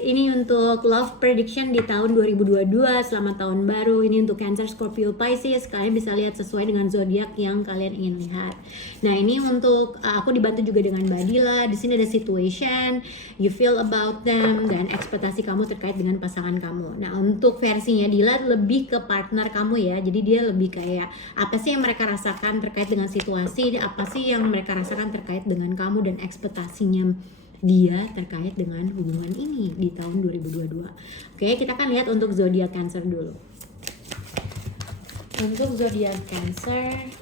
ini untuk love prediction di tahun 2022. Selamat tahun baru. Ini untuk Cancer, Scorpio, Pisces. Kalian bisa lihat sesuai dengan zodiak yang kalian ingin lihat. Nah, ini untuk aku dibantu juga dengan Mbak Dila. Di sini ada situation, you feel about them, dan ekspektasi kamu terkait dengan pasangan kamu. Nah, untuk versinya Dila lebih ke partner kamu ya. Jadi dia lebih kayak apa sih yang mereka rasakan terkait dengan situasi, apa sih yang mereka rasakan terkait dengan kamu, dan ekspektasinya dia terkait dengan hubungan ini di tahun 2022. Oke, kita akan lihat untuk zodiak Cancer dulu. Untuk zodiak Cancer,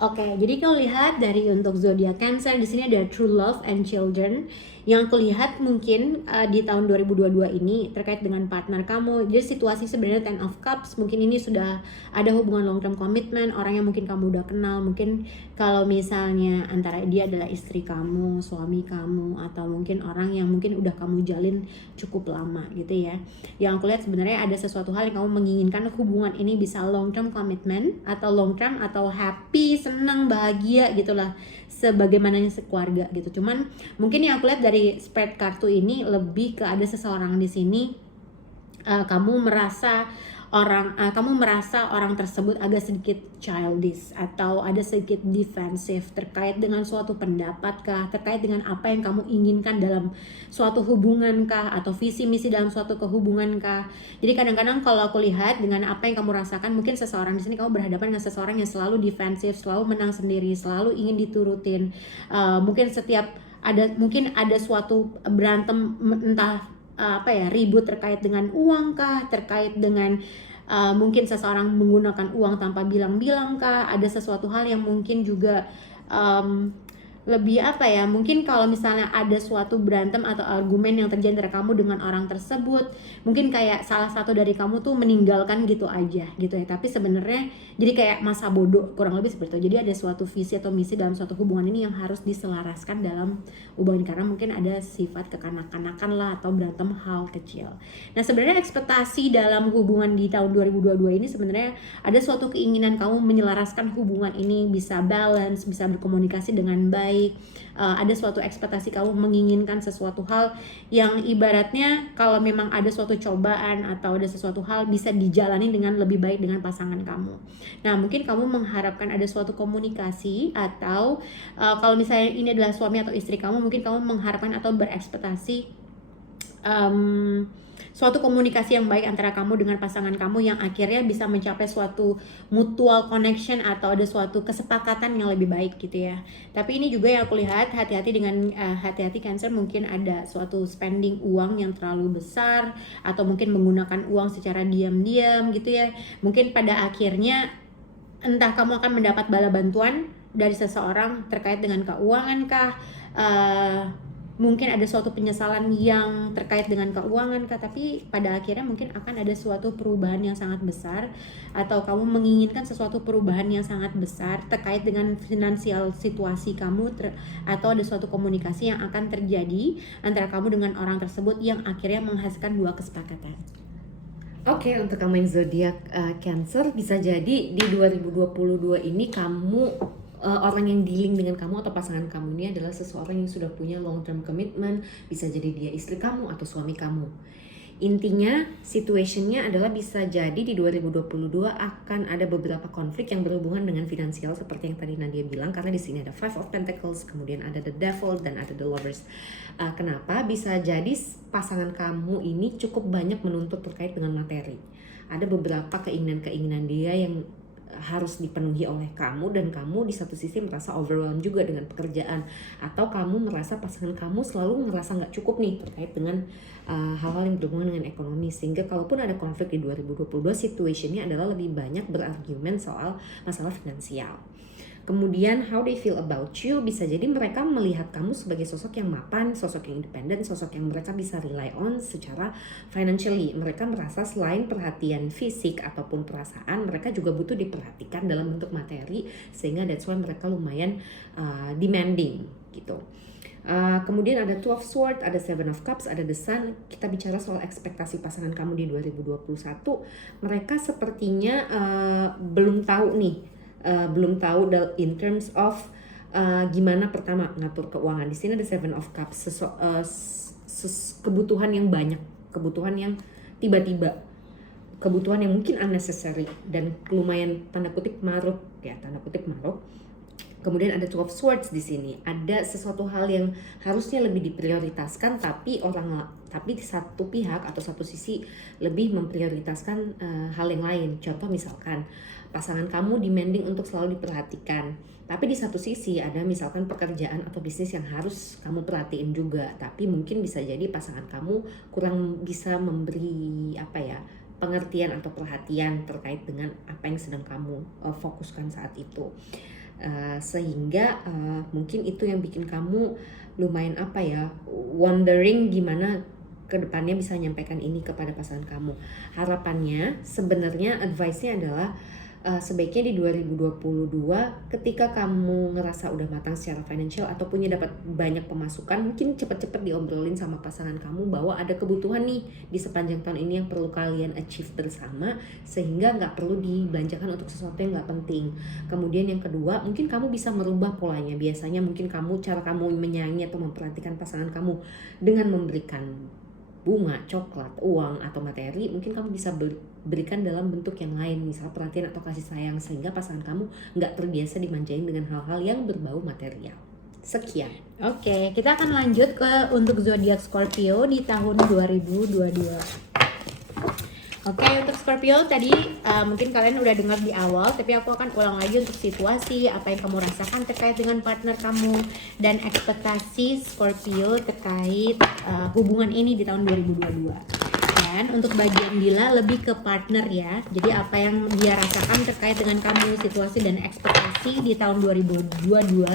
oke, jadi kalau lihat dari untuk zodiak Cancer di sini ada true love and children. Yang aku lihat mungkin di tahun 2022 ini terkait dengan partner kamu. Jadi situasi sebenarnya Ten of Cups, mungkin ini sudah ada hubungan long term commitment, orang yang mungkin kamu udah kenal. Mungkin kalau misalnya antara dia adalah istri kamu, suami kamu, atau mungkin orang yang mungkin udah kamu jalin cukup lama gitu ya. Yang aku lihat sebenarnya ada sesuatu hal yang kamu menginginkan hubungan ini bisa long term commitment, atau long term, atau happy, senang, bahagia gitulah, sebagaimananya sekeluarga gitu. Cuman mungkin yang aku lihat dari spread kartu ini lebih ke ada seseorang di sini kamu merasa orang tersebut agak sedikit childish atau ada sedikit defensif terkait dengan suatu pendapat kah, terkait dengan apa yang kamu inginkan dalam suatu hubungan kah, atau visi misi dalam suatu kehubungan kah. Jadi kadang-kadang kalau aku lihat dengan apa yang kamu rasakan, mungkin seseorang di sini kamu berhadapan dengan seseorang yang selalu defensif, selalu menang sendiri, selalu ingin diturutin. Mungkin mungkin ada suatu berantem, entah ribut terkait dengan uang kah, terkait dengan mungkin seseorang menggunakan uang tanpa bilang-bilang kah, ada sesuatu hal yang mungkin juga lebih mungkin kalau misalnya ada suatu berantem atau argumen yang terjadi antara kamu dengan orang tersebut, mungkin kayak salah satu dari kamu tuh meninggalkan gitu aja gitu ya, tapi sebenarnya jadi kayak masa bodoh, kurang lebih seperti itu. Jadi ada suatu visi atau misi dalam suatu hubungan ini yang harus diselaraskan dalam hubungan, karena mungkin ada sifat kekanak-kanakan lah, atau berantem hal kecil. Nah, sebenarnya ekspektasi dalam hubungan di tahun 2022 ini sebenarnya ada suatu keinginan kamu menyelaraskan hubungan ini bisa balance, bisa berkomunikasi dengan baik. Ada suatu ekspektasi kamu menginginkan sesuatu hal yang ibaratnya kalau memang ada suatu cobaan atau ada sesuatu hal bisa dijalani dengan lebih baik dengan pasangan kamu. Nah, mungkin kamu mengharapkan ada suatu komunikasi, atau kalau misalnya ini adalah suami atau istri kamu, mungkin kamu mengharapkan atau berekspektasi suatu komunikasi yang baik antara kamu dengan pasangan kamu yang akhirnya bisa mencapai suatu mutual connection atau ada suatu kesepakatan yang lebih baik gitu ya. Tapi ini juga yang aku lihat, hati-hati Cancer, mungkin ada suatu spending uang yang terlalu besar, atau mungkin menggunakan uang secara diam-diam gitu ya. Mungkin pada akhirnya entah kamu akan mendapat bala bantuan dari seseorang terkait dengan keuangan kah, mungkin ada suatu penyesalan yang terkait dengan keuangan kah, tapi pada akhirnya mungkin akan ada suatu perubahan yang sangat besar, atau kamu menginginkan sesuatu perubahan yang sangat besar terkait dengan finansial situasi kamu, atau ada suatu komunikasi yang akan terjadi antara kamu dengan orang tersebut yang akhirnya menghasilkan dua kesepakatan. Oke, untuk kamu yang zodiak Cancer, bisa jadi di 2022 ini kamu orang yang dealing dengan kamu atau pasangan kamu ini adalah seseorang yang sudah punya long term commitment, bisa jadi dia istri kamu atau suami kamu. Intinya situationnya adalah bisa jadi di 2022 akan ada beberapa konflik yang berhubungan dengan finansial seperti yang tadi Nadia bilang, karena di sini ada Five of Pentacles, kemudian ada the Devil dan ada the Lovers. Kenapa? Bisa jadi pasangan kamu ini cukup banyak menuntut terkait dengan materi. Ada beberapa keinginan-keinginan dia yang harus dipenuhi oleh kamu, dan kamu di satu sisi merasa overwhelmed juga dengan pekerjaan, atau kamu merasa pasangan kamu selalu merasa nggak cukup nih terkait dengan hal-hal yang berhubungan dengan ekonomi, sehingga kalaupun ada konflik di 2022 situationnya adalah lebih banyak berargumen soal masalah finansial. Kemudian how they feel about you, bisa jadi mereka melihat kamu sebagai sosok yang mapan, sosok yang independen, sosok yang mereka bisa rely on secara financially. Mereka merasa selain perhatian fisik ataupun perasaan, mereka juga butuh diperhatikan dalam bentuk materi, sehingga that's why mereka lumayan demanding gitu. Kemudian ada 12 Swords, ada 7 of Cups, ada the Sun. Kita bicara soal ekspektasi pasangan kamu di 2021. Mereka sepertinya belum tahu nih, in terms of gimana pertama ngatur keuangan. Di sini ada 7 of Cups, kebutuhan yang banyak, kebutuhan yang tiba-tiba, kebutuhan yang mungkin unnecessary dan lumayan tanda kutip maruk ya, tanda kutip maruk. Kemudian ada 12 Swords di sini. Ada sesuatu hal yang harusnya lebih diprioritaskan, tapi di satu pihak atau satu sisi lebih memprioritaskan hal yang lain. Contoh misalkan pasangan kamu demanding untuk selalu diperhatikan, tapi di satu sisi ada misalkan pekerjaan atau bisnis yang harus kamu perhatiin juga. Tapi mungkin bisa jadi pasangan kamu kurang bisa memberi pengertian atau perhatian terkait dengan apa yang sedang kamu fokuskan saat itu. Sehingga mungkin itu yang bikin kamu lumayan wondering gimana kedepannya bisa menyampaikan ini kepada pasangan kamu. Harapannya sebenarnya advice-nya adalah sebaiknya di 2022 ketika kamu ngerasa udah matang secara financial atau punya dapat banyak pemasukan, mungkin cepet-cepet diobrolin sama pasangan kamu bahwa ada kebutuhan nih di sepanjang tahun ini yang perlu kalian achieve bersama, sehingga nggak perlu dibelanjakan untuk sesuatu yang nggak penting. Kemudian yang kedua, mungkin kamu bisa merubah polanya. Biasanya mungkin cara kamu menyayangi atau memperhatikan pasangan kamu dengan memberikan bunga, coklat, uang, atau materi, mungkin kamu bisa berikan dalam bentuk yang lain, misalnya perhatian atau kasih sayang, sehingga pasangan kamu nggak terbiasa dimanjain dengan hal-hal yang berbau material. Sekian. Oke, kita akan lanjut untuk zodiak Scorpio di tahun 2022. Oke, untuk Scorpio tadi mungkin kalian udah dengar di awal, tapi aku akan ulang lagi untuk situasi apa yang kamu rasakan terkait dengan partner kamu dan ekspektasi Scorpio terkait hubungan ini di tahun 2022. Dan untuk bagian Dila lebih ke partner ya. Jadi apa yang dia rasakan terkait dengan kamu, situasi dan ekspektasi di tahun 2022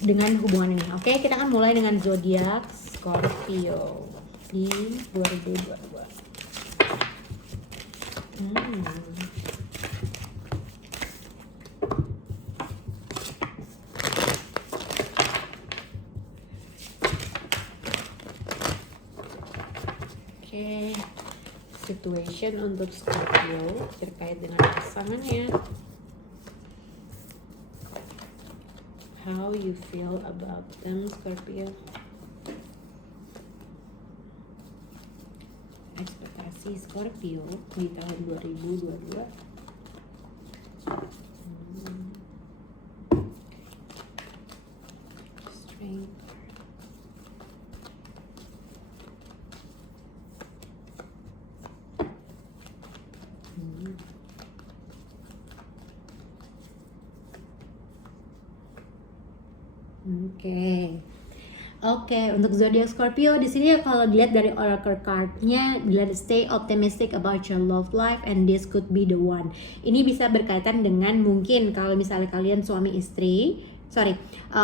dengan hubungan ini. Oke, kita akan mulai dengan zodiak Scorpio di 2022. Oke, situation untuk Scorpio terkait dengan pasangannya. How you feel about them, Scorpio? Ekspektasi Scorpio di tahun 2022. Strength. Oke, untuk zodiak Scorpio di sini kalau dilihat dari oracle card-nya, dilihat stay optimistic about your love life and this could be the one. Ini bisa berkaitan dengan mungkin kalau misalnya kalian suami istri,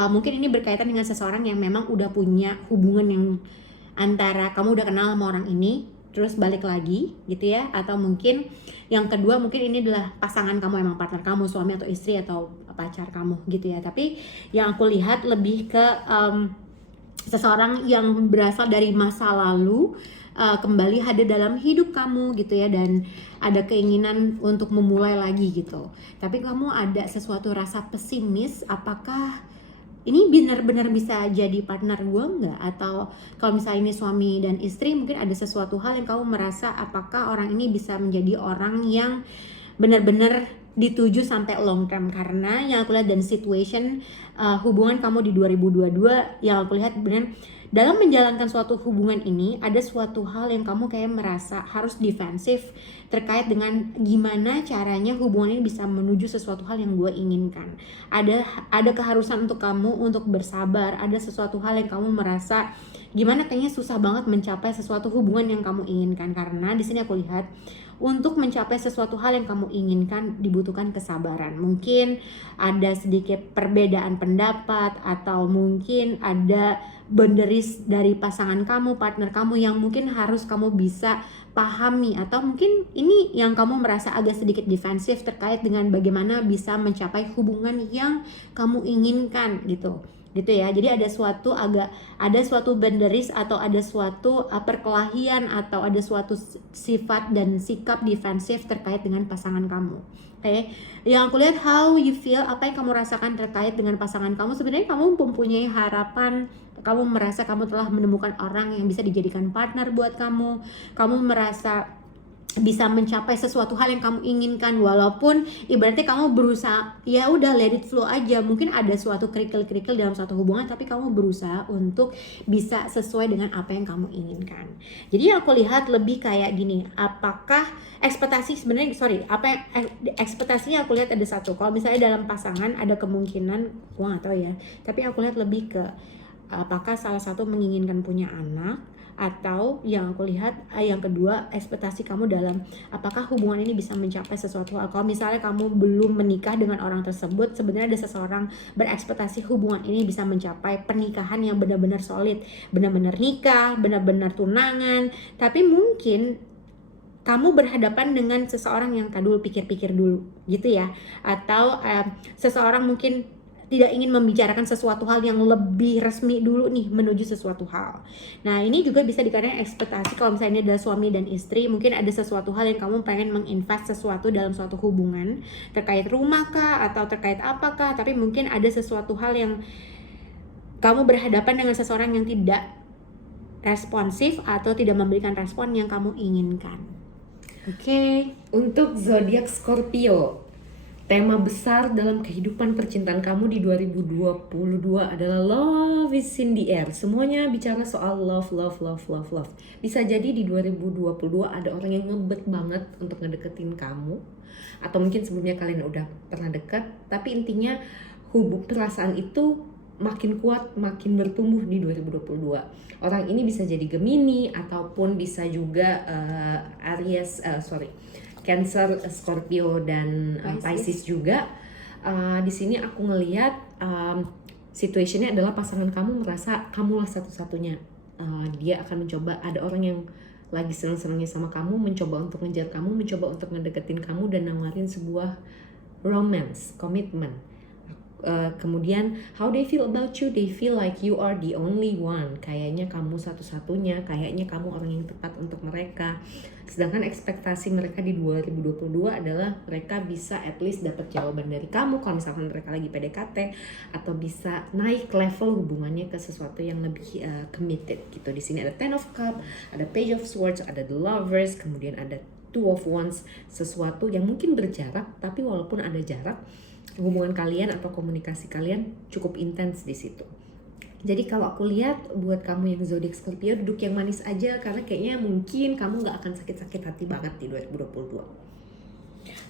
mungkin ini berkaitan dengan seseorang yang memang udah punya hubungan yang antara kamu udah kenal sama orang ini, terus balik lagi gitu ya, atau mungkin yang kedua mungkin ini adalah pasangan kamu, emang partner kamu, suami atau istri atau pacar kamu gitu ya. Tapi yang aku lihat lebih ke seseorang yang berasal dari masa lalu kembali hadir dalam hidup kamu gitu ya, dan ada keinginan untuk memulai lagi gitu. Tapi kamu ada sesuatu rasa pesimis, apakah ini benar-benar bisa jadi partner gue nggak? Atau kalau misalnya ini suami dan istri, mungkin ada sesuatu hal yang kamu merasa apakah orang ini bisa menjadi orang yang benar-benar dituju sampai long term. Karena yang aku lihat dan situation hubungan kamu di 2022 yang aku lihat benar dalam menjalankan suatu hubungan ini ada suatu hal yang kamu kayak merasa harus defensif terkait dengan gimana caranya hubungan ini bisa menuju sesuatu hal yang gue inginkan. Ada keharusan untuk kamu untuk bersabar, ada sesuatu hal yang kamu merasa gimana kayaknya susah banget mencapai sesuatu hubungan yang kamu inginkan. Karena di sini aku lihat untuk mencapai sesuatu hal yang kamu inginkan dibutuhkan kesabaran. Mungkin ada sedikit perbedaan pendapat atau mungkin ada boundaries dari pasangan kamu, partner kamu yang mungkin harus kamu bisa pahami, atau mungkin ini yang kamu merasa agak sedikit defensif terkait dengan bagaimana bisa mencapai hubungan yang kamu inginkan gitu ya. Jadi ada suatu boundaries atau ada suatu perkelahian atau ada suatu sifat dan sikap defensif terkait dengan pasangan kamu. Oke. Yang aku lihat how you feel, apa yang kamu rasakan terkait dengan pasangan kamu. Sebenarnya kamu mempunyai harapan, kamu merasa kamu telah menemukan orang yang bisa dijadikan partner buat kamu. Kamu merasa bisa mencapai sesuatu hal yang kamu inginkan, walaupun ibaratnya kamu berusaha ya udah let it flow aja. Mungkin ada suatu kerikil-kerikil dalam suatu hubungan, tapi kamu berusaha untuk bisa sesuai dengan apa yang kamu inginkan. Jadi aku lihat lebih kayak gini, apakah ekspektasinya aku lihat ada satu. Kalau misalnya dalam pasangan ada kemungkinan, gua nggak tahu ya, tapi aku lihat lebih ke apakah salah satu menginginkan punya anak, atau yang aku lihat yang kedua ekspektasi kamu dalam apakah hubungan ini bisa mencapai sesuatu. Kalau misalnya kamu belum menikah dengan orang tersebut, sebenarnya ada seseorang berekspektasi hubungan ini bisa mencapai pernikahan yang benar-benar solid, benar-benar nikah, benar-benar tunangan. Tapi mungkin kamu berhadapan dengan seseorang yang dulu pikir-pikir dulu gitu ya, atau seseorang mungkin tidak ingin membicarakan sesuatu hal yang lebih resmi dulu nih menuju sesuatu hal. Nah ini juga bisa dikatakan ekspektasi. Kalau misalnya ini adalah suami dan istri, mungkin ada sesuatu hal yang kamu pengen menginvest sesuatu dalam suatu hubungan, terkait rumah kah atau terkait apakah, tapi mungkin ada sesuatu hal yang kamu berhadapan dengan seseorang yang tidak responsif atau tidak memberikan respon yang kamu inginkan. Oke. Untuk zodiak Scorpio, tema besar dalam kehidupan percintaan kamu di 2022 adalah love is in the air. Semuanya bicara soal love. Bisa jadi di 2022 ada orang yang ngebet banget untuk ngedeketin kamu, atau mungkin sebelumnya kalian udah pernah dekat, tapi intinya perasaan itu makin kuat, makin bertumbuh di 2022. Orang ini bisa jadi Gemini ataupun bisa juga Cancer, Scorpio, dan Pisces juga. Di sini aku ngelihat situationnya adalah pasangan kamu merasa kamulah satu-satunya. Dia akan mencoba, ada orang yang lagi senang-senangnya sama kamu, mencoba untuk ngejar kamu, mencoba untuk ngedeketin kamu dan nawarin sebuah romance, komitmen. Kemudian how they feel about you, they feel like you are the only one. Kayaknya kamu satu-satunya, kayaknya kamu orang yang tepat untuk mereka. Sedangkan ekspektasi mereka di 2022 adalah mereka bisa at least dapat jawaban dari kamu kalau misalkan mereka lagi PDKT, atau bisa naik level hubungannya ke sesuatu yang lebih committed gitu. Di sini ada Ten of Cups, ada Page of Swords, ada The Lovers, kemudian ada Two of Wands, sesuatu yang mungkin berjarak, tapi walaupun ada jarak, hubungan kalian atau komunikasi kalian cukup intens di situ. Jadi kalau aku lihat buat kamu yang zodiak Scorpio, duduk yang manis aja, karena kayaknya mungkin kamu nggak akan sakit-sakit hati banget di 2022.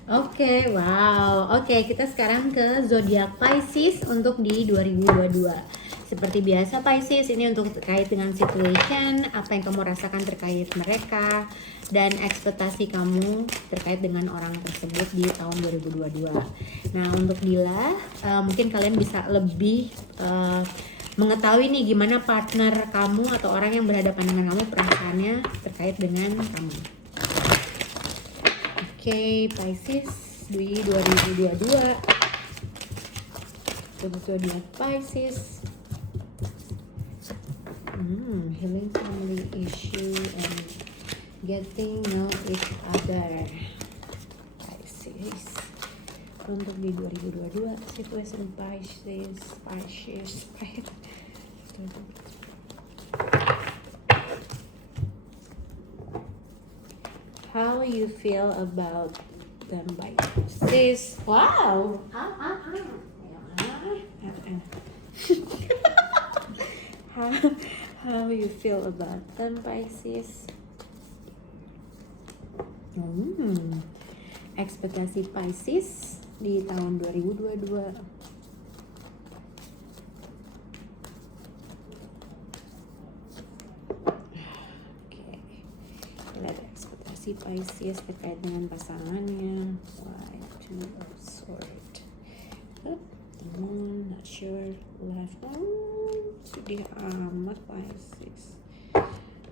Oke, wow. Oke, kita sekarang ke zodiak Pisces untuk di 2022. Seperti biasa Pisces, ini untuk terkait dengan situation, apa yang kamu rasakan terkait mereka, dan ekspektasi kamu terkait dengan orang tersebut di tahun 2022. Nah, untuk Dila, mungkin kalian bisa lebih mengetahui nih gimana partner kamu atau orang yang berhadapan dengan kamu perasaannya terkait dengan kamu. Oke, Pisces di 2022. Untuk zodiak Pisces. Healing family issue and getting know each other. Pisces. untuk di 2022 situation Pisces. How you feel about them Pisces? Wow. How you feel about them Pisces? Ekspektasi Pisces di tahun 2022. Oke. Lihat ekspektasi Pisces terkait dengan pasangannya. Why two of sword. Not sure left. Sedih amat Pisces.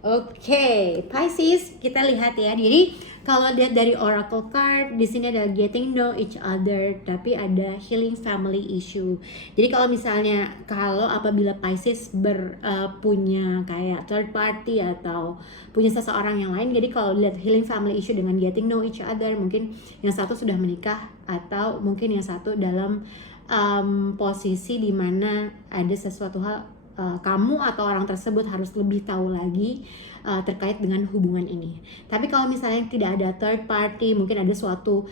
Oke, Pisces, kita lihat ya. Jadi kalau lihat dari oracle card, di sini ada getting know each other, tapi ada healing family issue. Jadi kalau apabila Pisces punya kayak third party atau punya seseorang yang lain, jadi kalau lihat healing family issue dengan getting know each other, mungkin yang satu sudah menikah atau mungkin yang satu dalam posisi di mana ada sesuatu hal kamu atau orang tersebut harus lebih tahu lagi terkait dengan hubungan ini. Tapi kalau misalnya tidak ada third party, mungkin ada suatu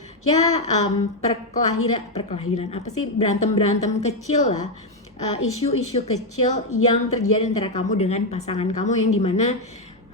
perkelahiran apa sih, berantem kecil lah, isu-isu kecil yang terjadi antara kamu dengan pasangan kamu, yang dimana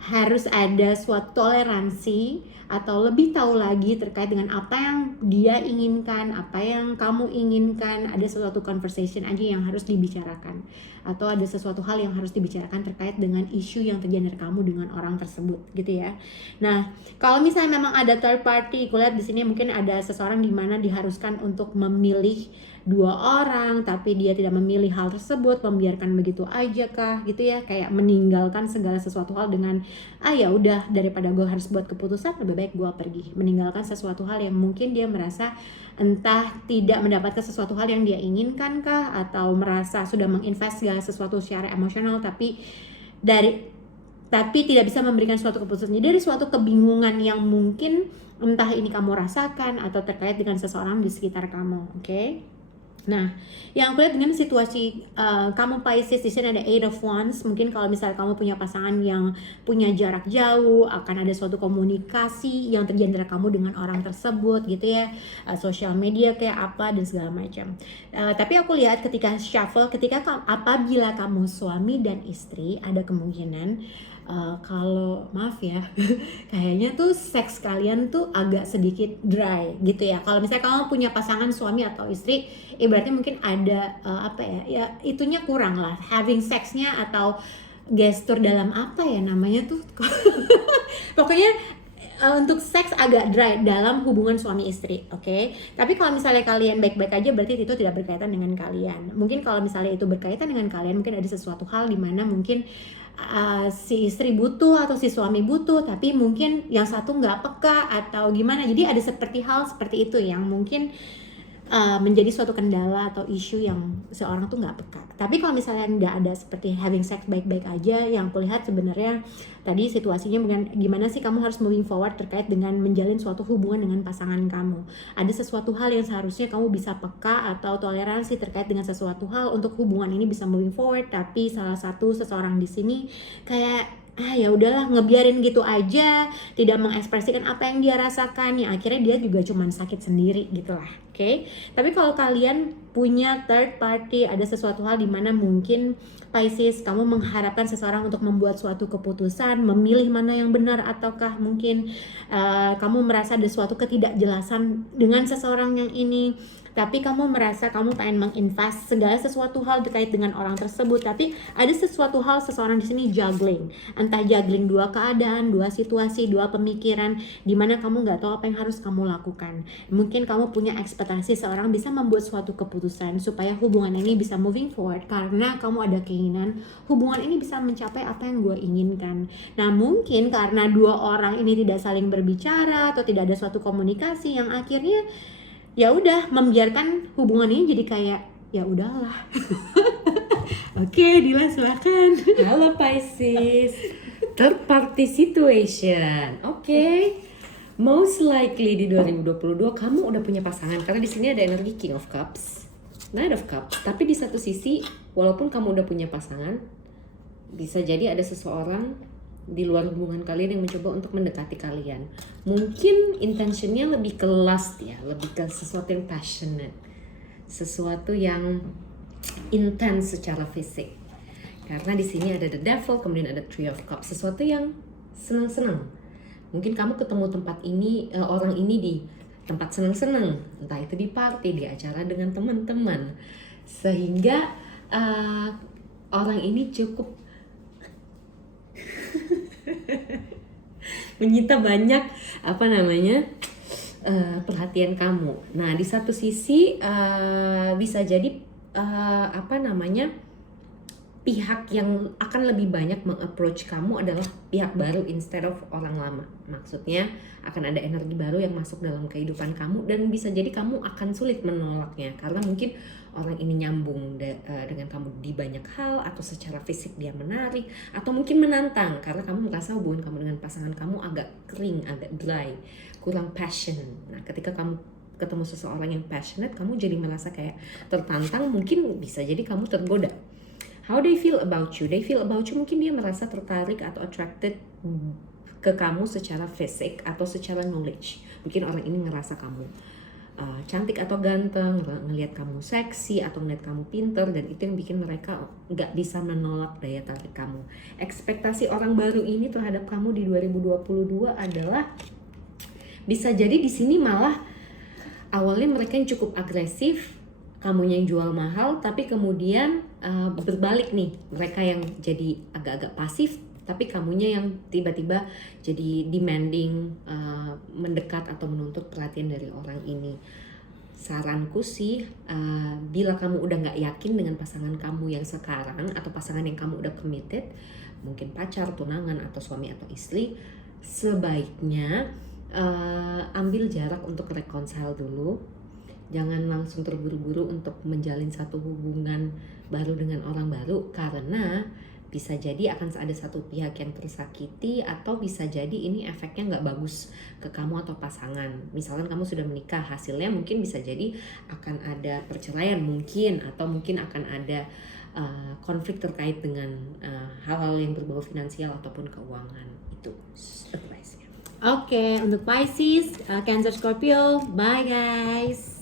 harus ada suatu toleransi atau lebih tahu lagi terkait dengan apa yang dia inginkan, apa yang kamu inginkan. Ada sesuatu conversation aja yang harus dibicarakan, atau ada sesuatu hal yang harus dibicarakan terkait dengan isu yang terjadi antara kamu dengan orang tersebut, gitu ya. Nah, kalau misalnya memang ada third party, aku lihat di sini mungkin ada seseorang di mana diharuskan untuk memilih dua orang, tapi dia tidak memilih hal tersebut, membiarkan begitu aja kah, gitu ya, kayak meninggalkan segala sesuatu hal dengan ya udah, daripada gue harus buat keputusan, lebih baik gue pergi, meninggalkan sesuatu hal yang mungkin dia merasa entah tidak mendapatkan sesuatu hal yang dia inginkan kah, atau merasa sudah menginvest segala sesuatu secara emosional tapi tidak bisa memberikan suatu keputusan. Jadi dari suatu kebingungan yang mungkin entah ini kamu rasakan atau terkait dengan seseorang di sekitar kamu, oke? Nah, yang aku lihat dengan situasi kamu Pisces, di sini ada Eight of Wands. Mungkin kalau misalnya kamu punya pasangan yang punya jarak jauh, akan ada suatu komunikasi yang terjadi antara kamu dengan orang tersebut, gitu ya, sosial media kayak apa dan segala macam. Tapi aku lihat ketika shuffle, apabila kamu suami dan istri, ada kemungkinan kalau maaf ya, kayaknya tuh seks kalian tuh agak sedikit dry, gitu ya. Kalau misalnya kamu punya pasangan suami atau istri, berarti mungkin ada ya itunya kurang lah, having sexnya atau gestur dalam apa ya namanya tuh pokoknya untuk seks agak dry dalam hubungan suami istri, oke? Tapi kalau misalnya kalian baik-baik aja, berarti itu tidak berkaitan dengan kalian. Mungkin kalau misalnya itu berkaitan dengan kalian, mungkin ada sesuatu hal di mana mungkin si istri butuh atau si suami butuh, tapi mungkin yang satu nggak peka atau gimana. Jadi ada hal seperti itu yang mungkin menjadi suatu kendala atau isu yang seorang tuh nggak peka. Tapi kalau misalnya nggak ada seperti having sex baik-baik aja, yang aku lihat sebenarnya tadi situasinya gimana sih kamu harus moving forward terkait dengan menjalin suatu hubungan dengan pasangan kamu. Ada sesuatu hal yang seharusnya kamu bisa peka atau toleransi terkait dengan sesuatu hal untuk hubungan ini bisa moving forward, tapi seseorang di sini kayak ya udahlah, ngebiarin gitu aja, tidak mengekspresikan apa yang dia rasakan, yang akhirnya dia juga cuman sakit sendiri gitu lah, oke? Tapi kalau kalian punya third party, ada sesuatu hal di mana mungkin Pisces, kamu mengharapkan seseorang untuk membuat suatu keputusan, memilih mana yang benar, ataukah mungkin kamu merasa ada suatu ketidakjelasan dengan seseorang yang ini, tapi kamu merasa kamu pengen menginvest segala sesuatu hal terkait dengan orang tersebut, tapi ada sesuatu hal seseorang di sini juggling, entah juggling dua keadaan, dua situasi, dua pemikiran, di mana kamu nggak tahu apa yang harus kamu lakukan. Mungkin kamu punya ekspektasi seorang bisa membuat suatu keputusan supaya hubungan ini bisa moving forward, karena kamu ada keinginan hubungan ini bisa mencapai apa yang gue inginkan. Nah, mungkin karena dua orang ini tidak saling berbicara atau tidak ada suatu komunikasi yang akhirnya ya udah membiarkan hubungan ini jadi kayak ya udahlah. Oke, Dila silakan. Halo Pisces, third party situation. Oke. Most likely di 2022 kamu udah punya pasangan karena di sini ada energi King of Cups, Knight of Cups. Tapi di satu sisi, walaupun kamu udah punya pasangan, bisa jadi ada seseorang di luar hubungan kalian yang mencoba untuk mendekati kalian. Mungkin intentionnya lebih ke lust ya, lebih ke sesuatu yang passionate, sesuatu yang intens secara fisik. Karena di sini ada the devil, kemudian ada three of cups, sesuatu yang senang-senang. Mungkin kamu ketemu tempat ini, orang ini di tempat senang-senang, entah itu di party, di acara dengan teman-teman, sehingga orang ini cukup menyita banyak perhatian kamu. Nah, di satu sisi bisa jadi pihak yang akan lebih banyak meng-approach kamu adalah pihak baru instead of orang lama. Maksudnya akan ada energi baru yang masuk dalam kehidupan kamu dan bisa jadi kamu akan sulit menolaknya karena mungkin orang ini nyambung dengan kamu di banyak hal, atau secara fisik dia menarik, atau mungkin menantang karena kamu merasa hubungan kamu dengan pasangan kamu agak kering, agak dry, kurang passion. Nah, ketika kamu ketemu seseorang yang passionate, kamu jadi merasa kayak tertantang, mungkin bisa jadi kamu tergoda. How they feel about you? They feel about you, mungkin dia merasa tertarik atau attracted ke kamu secara fisik atau secara knowledge. Mungkin orang ini ngerasa kamu cantik atau ganteng, ngelihat kamu seksi atau ngelihat kamu pinter, dan itu yang bikin mereka nggak bisa menolak daya tarik kamu. Ekspektasi orang baru ini terhadap kamu di 2022 adalah bisa jadi di sini malah awalnya mereka yang cukup agresif, kamunya yang jual mahal, tapi kemudian berbalik nih, mereka yang jadi agak-agak pasif, tapi kamunya yang tiba-tiba jadi demanding, mendekat atau menuntut perhatian dari orang ini. Saranku sih, bila kamu udah nggak yakin dengan pasangan kamu yang sekarang atau pasangan yang kamu udah committed, mungkin pacar, tunangan, atau suami atau istri, sebaiknya ambil jarak untuk reconcile dulu. Jangan langsung terburu-buru untuk menjalin satu hubungan baru dengan orang baru, karena bisa jadi akan ada satu pihak yang tersakiti, atau bisa jadi ini efeknya nggak bagus ke kamu atau pasangan. Misalkan kamu sudah menikah, hasilnya mungkin bisa jadi akan ada perceraian mungkin, atau mungkin akan ada konflik terkait dengan hal-hal yang berbau finansial ataupun keuangan. Itu advice-nya. Oke, untuk Pisces, Cancer, Scorpio, bye guys.